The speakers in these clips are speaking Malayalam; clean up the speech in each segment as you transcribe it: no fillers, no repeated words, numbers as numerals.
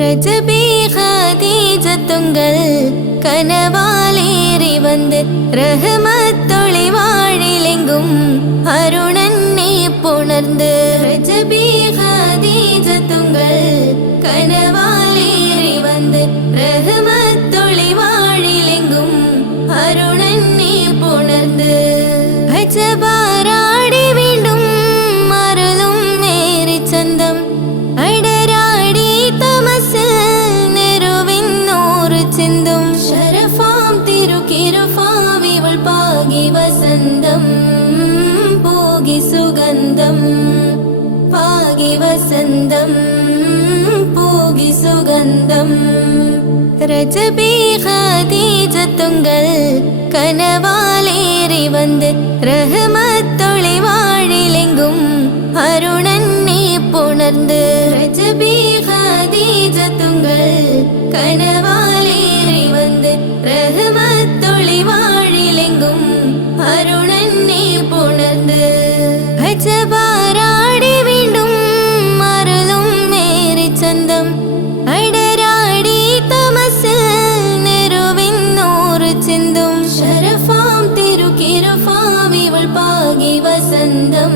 രജബി ഖദീജത്തുങ്കൾ കനവാലേറി വന്ന് റഹ്മത്തൊളി വാഴിലെങ്കും അരുണനെ പുണർന്ന് രജബി ഖദീജത്തുങ്കൾ കനവാലേറി വന്ന് റഹ്മത്തൊളി വാഴിലെങ്കും അരുണനെ പുണർന്ന് അജബാരാടി വീണ്ടും മരുളും നേരി ചന്തം അടരാടി തമസിൽ നെരുവിന്നൂറ് ചിന്തും ശരഫാം തിരുക്കിരുഫാവിവൾ പാകി വസന്തം പോകി സുഗന്ധം പാകി വസന്തം പോകി സുഗന്ധം രജബി ഖദീജത്തുങ്കൾ കനവാലേറി വന്ന് റഹ്മത്തൊളി വാഴിലെങ്കും അരുണനെ പുണർന്ന് രജബി ഖദീജത്തുങ്കൾ കനവാലേറി വന്ന് റഹ്മത്തൊളി വാഴിലെങ്കും അരുണനെ പുണർന്ന് അജബാരാടി വീണ്ടും മരുളും നേരി ചന്തം അടരാടി തമസിൽ നെരുവിന്നൂറ് ചിന്തും ശരഫാം തിരുക്കിരുഫാവിവൾ പാകി വസന്തം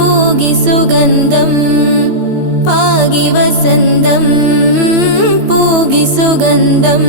പോകി സുഗന്ധം പാകി വസന്തം പോകി സുഗന്ധം